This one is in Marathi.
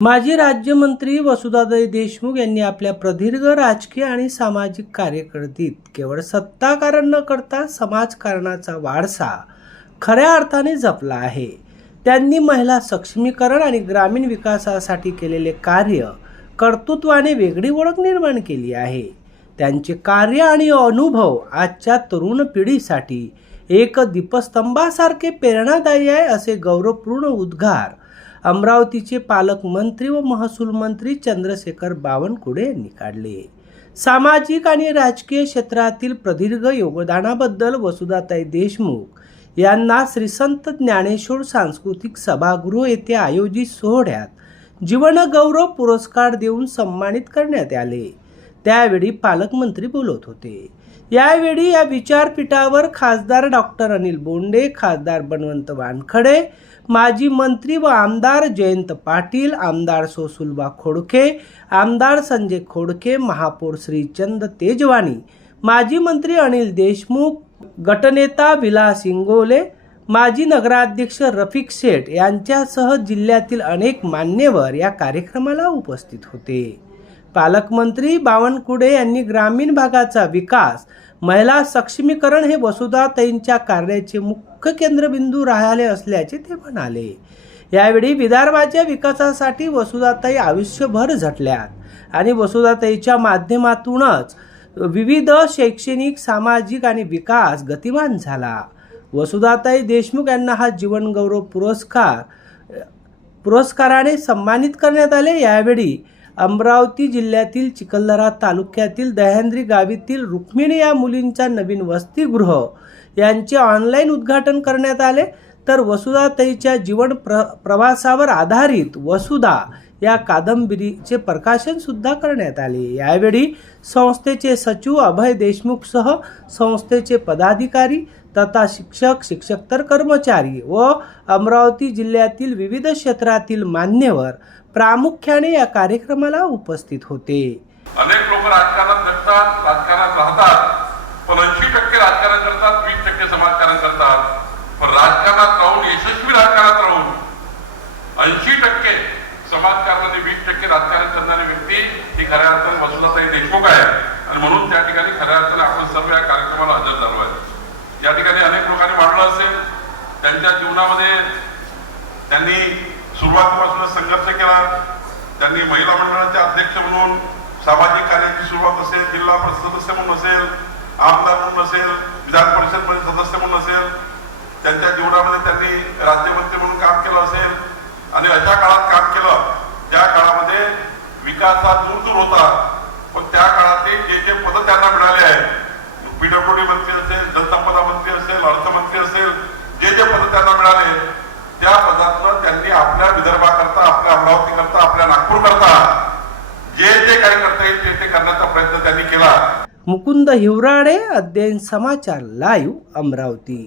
माजी राज्यमंत्री वसुधाताई देशमुख यांनी आपल्या प्रदीर्घ राजकीय आणि सामाजिक कारकिर्दीत केवळ सत्ताकारण न करता समाजकारणाचा वारसा खऱ्या अर्थाने जपला आहे। त्यांनी महिला सक्षमीकरण आणि ग्रामीण विकासासाठी केलेले कार्य कर्तृत्वाने वेगळी ओळख निर्माण केली आहे। त्यांचे कार्य आणि अनुभव आजच्या तरुण पिढीसाठी एक दीपस्तंभासारखे प्रेरणादायी आहे, असे गौरवपूर्ण उद्गार अमरावतीचे पालकमंत्री व महसूल मंत्री चंद्रशेखर बावनकुळे यांनी काढले। सामाजिक आणि राजकीय क्षेत्रातील प्रदीर्घ योगदानाबद्दल वसुधाताई देशमुख यांना श्री संत ज्ञानेश्वर सांस्कृतिक सभागृह येथे आयोजित सोहळ्यात जीवन गौरव पुरस्कार देऊन सन्मानित करण्यात आले। त्यावेळी पालकमंत्री बोलत होते। यावेळी या विचारपीठावर खासदार डॉक्टर अनिल बोंडे, खासदार बनवंत वानखडे, माजी मंत्री व आमदार जयंत पाटील, आमदार सोसुलबा खोडके, आमदार संजय खोडके, महापौर श्रीचंद तेजवानी, माजी मंत्री अनिल देशमुख, गटनेता विलास इंगोले, माजी नगराध्यक्ष रफिक शेठ यांच्यासह जिल्ह्यातील अनेक मान्यवर या कार्यक्रमाला उपस्थित होते। पालकमंत्री बावनकुळे यांनी ग्रामीण भागाचा विकास, महिला सक्षमीकरण हे वसुधाताईंच्या कार्याचे मुख्य केंद्रबिंदू राहिले असल्याचे ते म्हणाले। यावेळी विदर्भाच्या विकासासाठी वसुधाताई आयुष्यभर झटल्यात आणि वसुधाताईच्या माध्यमातूनच विविध शैक्षणिक, सामाजिक आणि विकास गतिमान झाला। वसुधाताई देशमुख यांना हा जीवन गौरव पुरस्काराने सन्मानित करण्यात आले। यावेळी अमरावती जिल्ह्यातील चिखलदरा तालुक्यातील दह्यांद्री गावीतील रुक्मिणी या मुलींच्या नवीन वसतिगृह यांचे ऑनलाईन उद्घाटन करण्यात आले। तर वसुधाताईच्या जीवन प्रवासावर आधारित वसुधा या कादंबरीचे प्रकाशन सुद्धा करण्यात आले। यावेळी संस्थेचे सचिव अभय देशमुख सह संस्थेचे पदाधिकारी तथा शिक्षक, शिक्षकतर कर्मचारी व अमरावती जिल्ह्यातील विविध क्षेत्रातील मान्यवर प्रामुख्याने या कार्यक्रमाला उपस्थित होते। अनेक लोक राजकारणात जगतात, राजकारणात राहतात, पण 80% राजकारण करतात, 20% समाजकारण करतात। पण राजकारणात राहून, यशस्वी राजकारणात राहून 80% समाजकारणाने 20% राजकारण करणारी व्यक्ती ही खऱ्या अर्थाने वसुधाताई देशमुख आहे। आणि म्हणून त्या ठिकाणी खऱ्या अर्थाने आपण सर्व या कार्यक्रमाला हजर झालो आहे। या ठिकाणी अनेक लोकांनी वाढलं असेल, त्यांच्या जीवनामध्ये त्यांनी सुरुवातीपासून संघर्ष केला। त्यांनी महिला मंडळाचे अध्यक्ष म्हणून सामाजिक कार्याची सुरुवात असेल, जिल्हा परिषद सदस्य म्हणून असेल, आमदार म्हणून असेल, विधान परिषद मध्ये सदस्य म्हणून असेल, त्यांच्या जीवनामध्ये त्यांनी राज्यमंत्री म्हणून काम केलं असेल आणि अशा काळात काम केलं त्या काळामध्ये विकास हा दूर दूर होता। पण त्या काळात जे पद त्यांना मिळाले आहेत, पीडब्ल्यूडी मंत्री असेल, जलसंपदा मंत्री असेल, अर्थमंत्री असेल, जे पद त्यांना मिळाले त्या पदातनं त्यांनी आपल्या विदर्भाकरता, आपल्या अमरावतीकरता, आपल्या नागपूरकरता जे काही करता येईल ते करण्याचा प्रयत्न त्यांनी केला। मुकुंद हिवराडे, अध्ययन समाचार लाईव्ह, अमरावती।